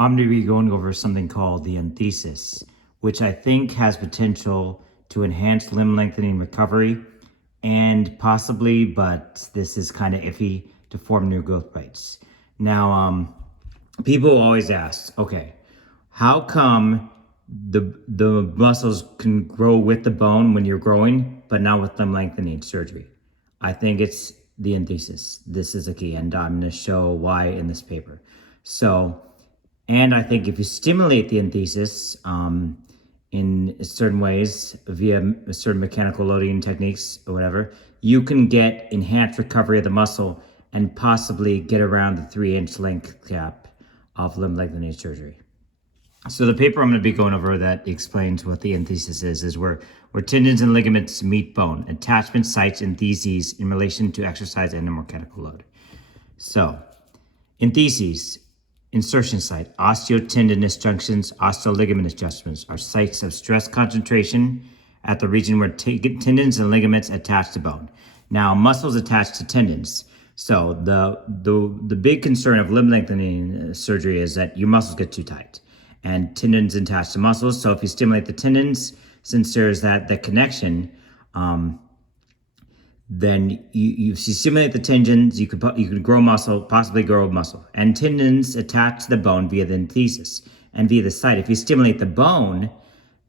I'm going to be going over something called the Enthesis, which I think has potential to enhance limb lengthening recovery and possibly, but this is kind of iffy, to form new growth plates. Now, people always ask, okay, how come the muscles can grow with the bone when you're growing, but not with limb lengthening surgery? I think it's the Enthesis. This is a key, and I'm going to show why in this paper. And I think if you stimulate the Enthesis in certain ways via certain mechanical loading techniques or whatever, you can get enhanced recovery of the muscle and possibly get around the 3-inch length gap of limb lengthening surgery. So the paper I'm going to be going over that explains what the Enthesis is where tendons and ligaments meet bone, attachment sites entheses in relation to exercise and a mechanical load. So, entheses, insertion site, osteotendinous junctions, osteoligamentous junctions are sites of stress concentration at the region where tendons and ligaments attach to bone. Now, muscles attach to tendons. So the big concern of limb lengthening surgery is that your muscles get too tight and tendons attach to muscles. So if you stimulate the tendons, since there's that connection, then you stimulate the tendons, you could grow muscle, possibly grow muscle. And tendons attach to the bone via the enthesis and via the site. If you stimulate the bone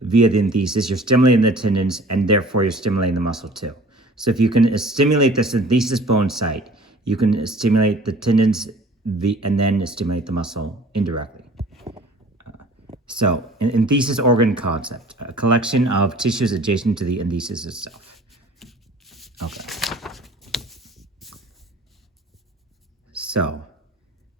via the enthesis, you're stimulating the tendons and therefore you're stimulating the muscle too. So if you can stimulate this enthesis bone site, you can stimulate the tendons and then stimulate the muscle indirectly. So, an enthesis organ concept, a collection of tissues adjacent to the enthesis itself. Okay. So,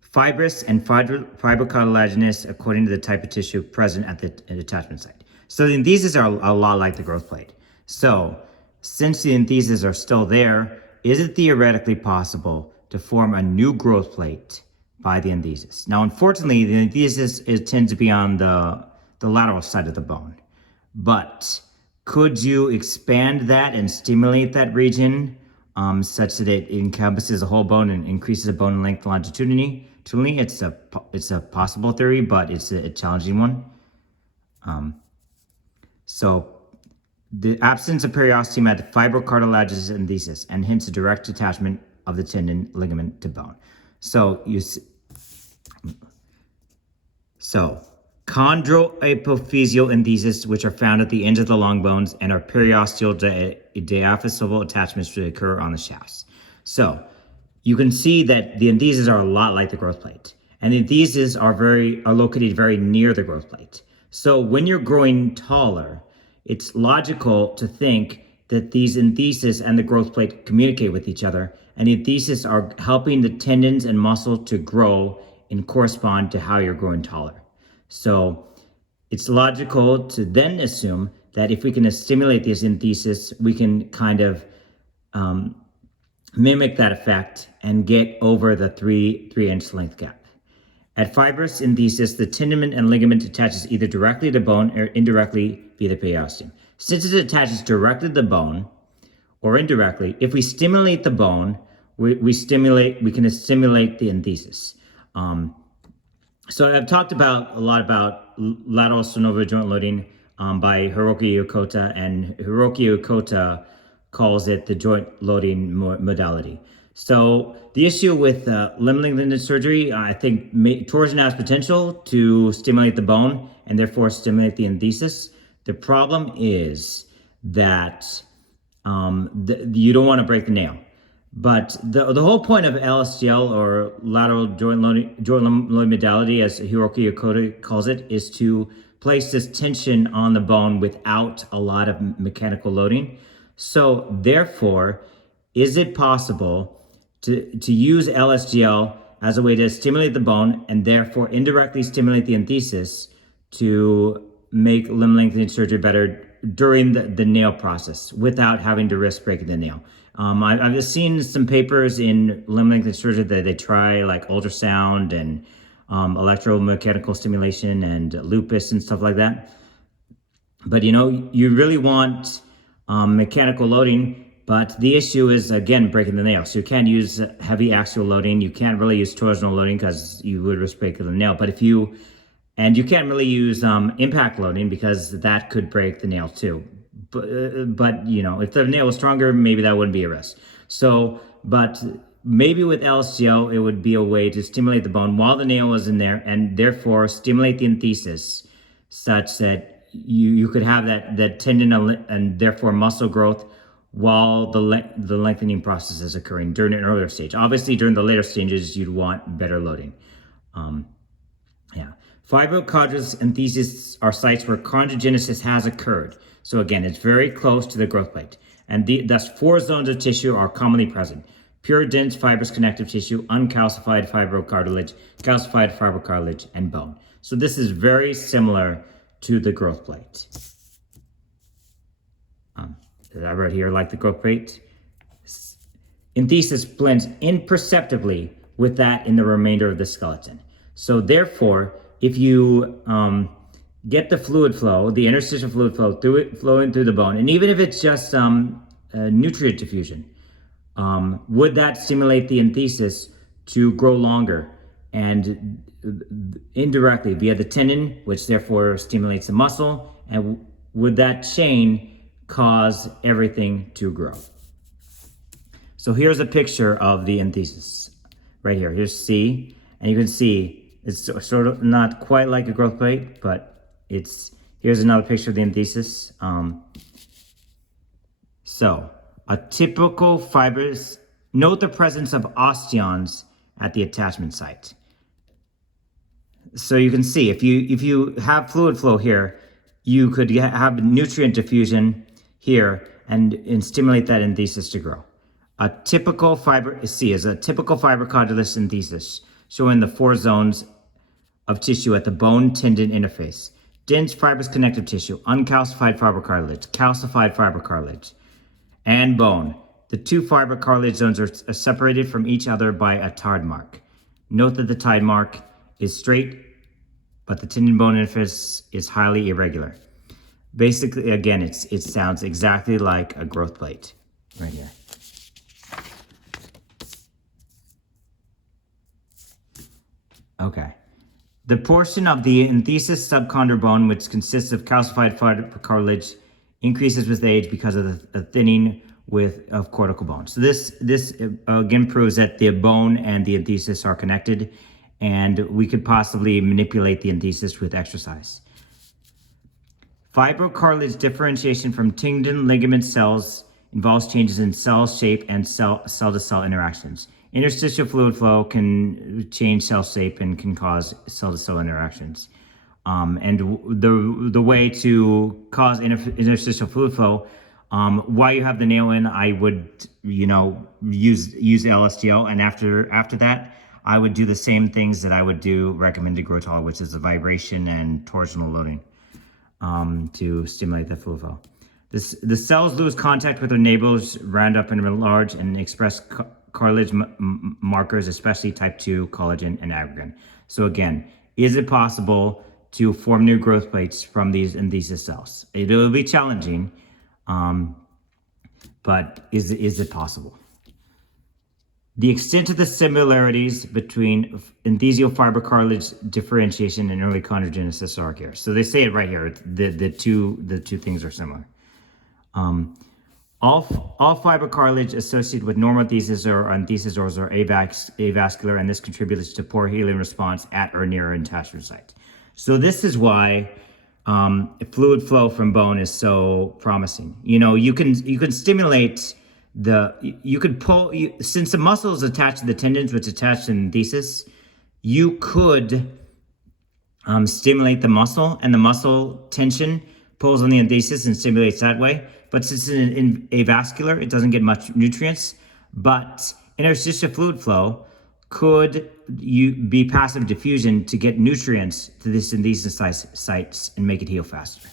fibrous and fibrocartilaginous according to the type of tissue present at the attachment site. So the entheses are a lot like the growth plate. So, since the entheses are still there, is it theoretically possible to form a new growth plate by the enthesis? Now, unfortunately, the enthesis tends to be on the lateral side of the bone. But could you expand that and stimulate that region such that it encompasses the whole bone and increases the bone length longitudinally? It's a possible theory, but it's a challenging one. So the absence of periosteum at the fibrocartilaginous enthesis, and hence a direct attachment of the tendon ligament to bone. So chondroepiphyseal entheses, which are found at the ends of the long bones and are periosteal diaphyseal attachments that occur on the shafts. So you can see that the entheses are a lot like the growth plate, and the entheses are located very near the growth plate. So when you're growing taller, it's logical to think that these entheses and the growth plate communicate with each other, and the entheses are helping the tendons and muscle to grow and correspond to how you're growing taller. So it's logical to then assume that if we can stimulate these entheses, we can kind of mimic that effect and get over the 3-inch length gap. At fibrous enthesis, the tendon and ligament attaches either directly to bone or indirectly via the periosteum. Since it attaches directly to the bone or indirectly, if we stimulate the bone, we can stimulate the enthesis. So I've talked a lot about lateral synovial joint loading by Hiroki Yokota, and Hiroki Yokota calls it the joint loading modality. So the issue with limb lengthening surgery, I think torsion has potential to stimulate the bone and therefore stimulate the enthesis. The problem is that you don't want to break the nail. But the whole point of LSJl, or lateral joint loading modality, as Hiroki Yokota calls it, is to place this tension on the bone without a lot of mechanical loading. So therefore, is it possible to use LSJl as a way to stimulate the bone and therefore indirectly stimulate the enthesis to make limb lengthening surgery better during the nail process without having to risk breaking the nail? I've seen some papers in limb lengthening surgery that they try like ultrasound and electromechanical stimulation and lupus and stuff like that. But you really want mechanical loading. But the issue is, again, breaking the nail. So you can't use heavy axial loading. You can't really use torsional loading because you would risk breaking the nail. But if you And you can't really use impact loading because that could break the nail too. But you know, if the nail was stronger, maybe that wouldn't be a risk. So, but maybe with LSJl, it would be a way to stimulate the bone while the nail was in there, and therefore stimulate the enthesis such that you could have that tendon and therefore muscle growth while the lengthening process is occurring during an earlier stage. Obviously, during the later stages, you'd want better loading. Yeah. Fibrocartilage entheses are sites where chondrogenesis has occurred. So again, it's very close to the growth plate. And thus 4 zones of tissue are commonly present. Pure, dense, fibrous connective tissue, uncalcified fibrocartilage, calcified fibrocartilage, and bone. So this is very similar to the growth plate. I wrote here, like the growth plate, enthesis blends imperceptibly with that in the remainder of the skeleton. So therefore, if you get the fluid flow, the interstitial fluid flow flowing through the bone, and even if it's just nutrient diffusion, would that stimulate the enthesis to grow longer and indirectly via the tendon, which therefore stimulates the muscle, and would that chain cause everything to grow? So here's a picture of the enthesis right here. Here's C, and you can see it's sort of not quite like a growth plate, but here's another picture of the enthesis. So a typical fibrous, note the presence of osteons at the attachment site. So you can see if you have fluid flow here, you could have nutrient diffusion here and stimulate that enthesis to grow. A typical C is a typical fibrocartilage enthesis, showing the 4 zones of tissue at the bone tendon interface. Dense fibrous connective tissue, uncalcified fibrocartilage, calcified fibrocartilage, and bone. The 2 fibrocartilage zones are separated from each other by a tide mark. Note that the tide mark is straight, but the tendon bone interface is highly irregular. Basically, again, it sounds exactly like a growth plate right here. Okay. The portion of the enthesis subchondral bone, which consists of calcified fibrocartilage, increases with age because of the thinning of cortical bone. So this again proves that the bone and the enthesis are connected, and we could possibly manipulate the enthesis with exercise. Fibrocartilage differentiation from tendon ligament cells involves changes in cell shape and cell-to-cell interactions. Interstitial fluid flow can change cell shape and can cause cell-to-cell interactions. And the way to cause interstitial fluid flow, while you have the nail in, I would, use LSDL, and after that, I would do the same things that I would do recommended growth tolerance, which is the vibration and torsional loading, to stimulate the fluid flow. The cells lose contact with their neighbors, round up and enlarge, and express cartilage markers, especially type 2 collagen and aggregan. So again, is it possible to form new growth plates from these enthesis cells? It will be challenging, but is it possible? The extent of the similarities between enthesial fibrocartilage differentiation and early chondrogenesis are here. So they say it right here. The two things are similar. All fibrocartilage associated with normal enthesis or enthesisors are avascular, and this contributes to poor healing response at or near an attachment site. So this is why fluid flow from bone is so promising. You can stimulate you could pull, since the muscle is attached to the tendons, which attached to the enthesis, you could stimulate the muscle, and the muscle tension pulls on the enthesis and stimulates that way. But since it's avascular, it doesn't get much nutrients. But interstitial fluid flow could be passive diffusion to get nutrients to this enthesis sites and make it heal faster.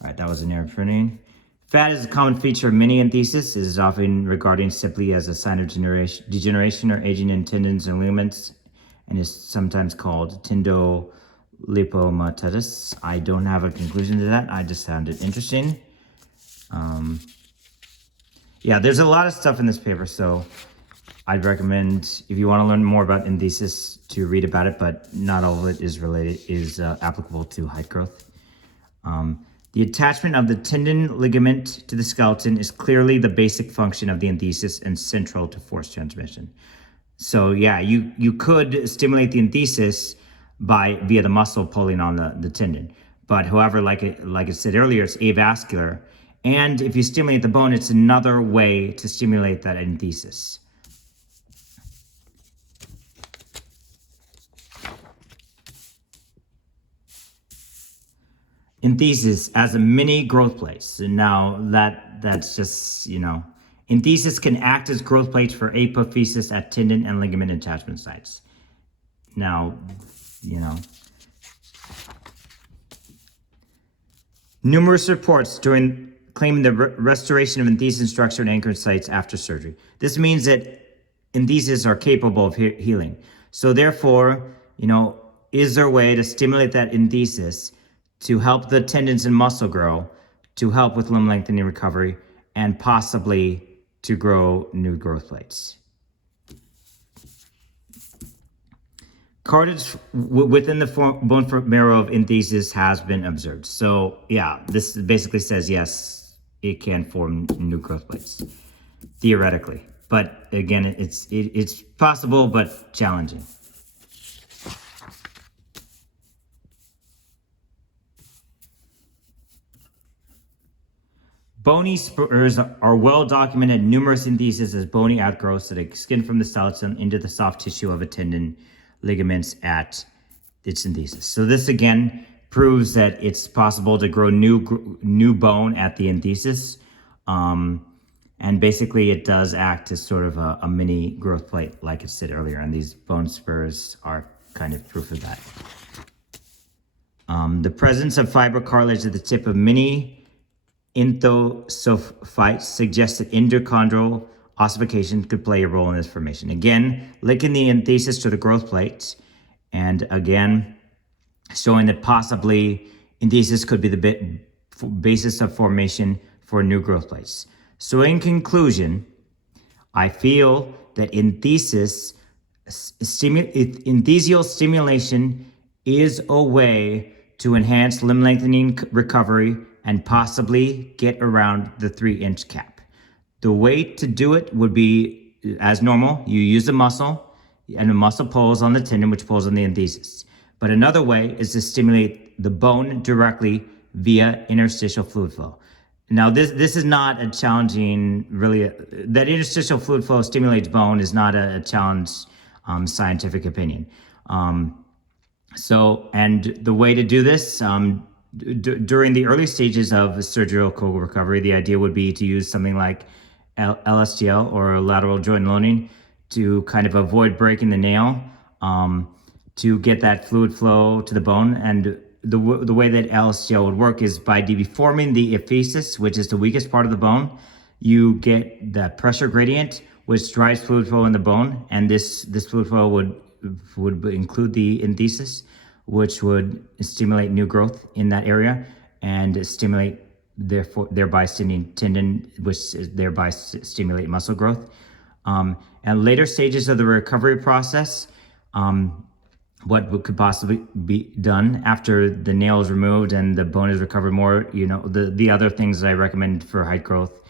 All right, that was an error printing. Fat is a common feature of many entheses. It is often regarded simply as a sign of degeneration or aging in tendons and ligaments, and is sometimes called tendolipomatosis. I don't have a conclusion to that. I just found it interesting. Yeah, there's a lot of stuff in this paper, so I'd recommend, if you want to learn more about enthesis, to read about it, but not all of it is applicable to height growth. The attachment of the tendon ligament to the skeleton is clearly the basic function of the enthesis and central to force transmission. So yeah, you could stimulate the enthesis via the muscle pulling on the tendon. But however, like I said earlier, it's avascular. And if you stimulate the bone, it's another way to stimulate that enthesis. Enthesis as a mini growth plate. So now that's just, enthesis can act as growth plates for apophysis at tendon and ligament attachment sites. Now, numerous reports claiming the restoration of enthesis structure and anchored sites after surgery. This means that enthesis are capable of healing. So therefore, is there a way to stimulate that enthesis to help the tendons and muscle grow, to help with limb lengthening recovery, and possibly to grow new growth plates? Cartilage within the bone marrow of enthesis has been observed. So yeah, this basically says yes, it can form new growth plates, theoretically. But again, it's possible, but challenging. Bony spurs are well documented. Numerous entheses as bony outgrowths that extend from the skeleton into the soft tissue of a tendon, ligaments at its enthesis. So this again proves that it's possible to grow new bone at the enthesis. And basically it does act as sort of a mini growth plate, like I said earlier, and these bone spurs are kind of proof of that. The presence of fibrocartilage at the tip of many enthosophytes suggests that endochondral ossification could play a role in this formation. Again, linking the enthesis to the growth plate, and again, showing that possibly enthesis could be the basis of formation for new growth plates. So in conclusion, I feel that entheseal stimulation is a way to enhance limb lengthening recovery and possibly get around the 3-inch cap. The way to do it would be as normal. You use a muscle, and the muscle pulls on the tendon, which pulls on the enthesis. But another way is to stimulate the bone directly via interstitial fluid flow. Now, this is not a challenging, really, that interstitial fluid flow stimulates bone is not a challenged scientific opinion. And the way to do this, during the early stages of surgical recovery, the idea would be to use something like LSJl or lateral joint loading to kind of avoid breaking the nail, to get that fluid flow to the bone. And the way that LSJl would work is by deforming the epiphysis, which is the weakest part of the bone. You get the pressure gradient, which drives fluid flow in the bone, and this fluid flow would include the enthesis, which would stimulate new growth in that area and stimulate, thereby stimulating tendon, which thereby stimulate muscle growth. And later stages of the recovery process, what could possibly be done after the nail is removed and the bone is recovered more, the other things that I recommend for height growth,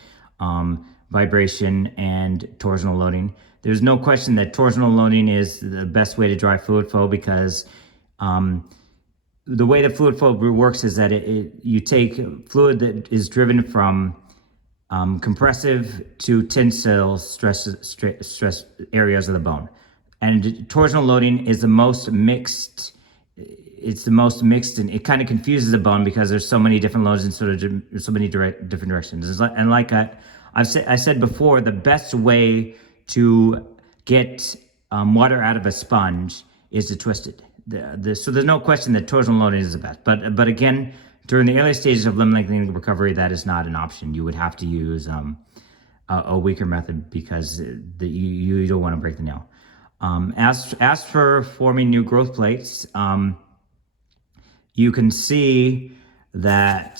vibration and torsional loading. There's no question that torsional loading is the best way to drive fluid flow, because the way the fluid flow works is that you take fluid that is driven from compressive to tensile stress areas of the bone. And torsional loading is the most mixed. It's the most mixed, and it kind of confuses the bone because there's so many different loads and so many different directions. And like I said before, the best way to get water out of a sponge is to twist it. So there's no question that torsional loading is the best. But again, during the early stages of limb lengthening recovery, that is not an option. You would have to use a weaker method because you don't want to break the nail. As for forming new growth plates, you can see that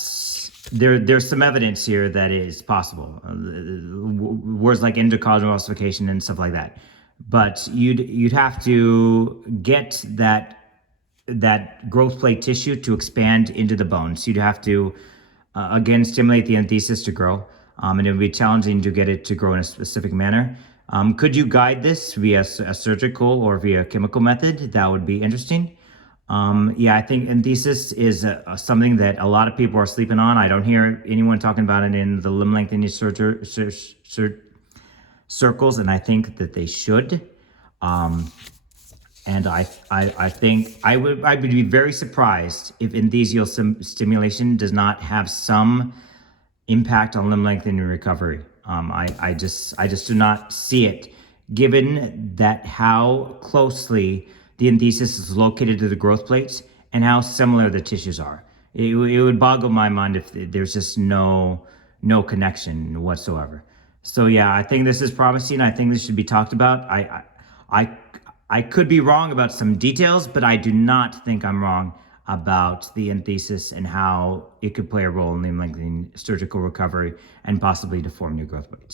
there's some evidence here that is possible. Words like endocaudal ossification and stuff like that. But you'd have to get that growth plate tissue to expand into the bone. So you'd have to again stimulate the enthesis to grow, and it would be challenging to get it to grow in a specific manner. Could you guide this via a surgical or via a chemical method? That would be interesting. Yeah, I think enthesis is something that a lot of people are sleeping on. I don't hear anyone talking about it in the limb lengthening circles, and I think that they should. And I think I would be very surprised if enthesial stimulation does not have some impact on limb lengthening recovery. I just do not see it, given that how closely the enthesis is located to the growth plates and how similar the tissues are. It would boggle my mind if there's just no connection whatsoever. So yeah, I think this is promising. I think this should be talked about. I could be wrong about some details, but I do not think I'm wrong about the enthesis and how it could play a role in limb lengthening, surgical recovery, and possibly to form new growth plates.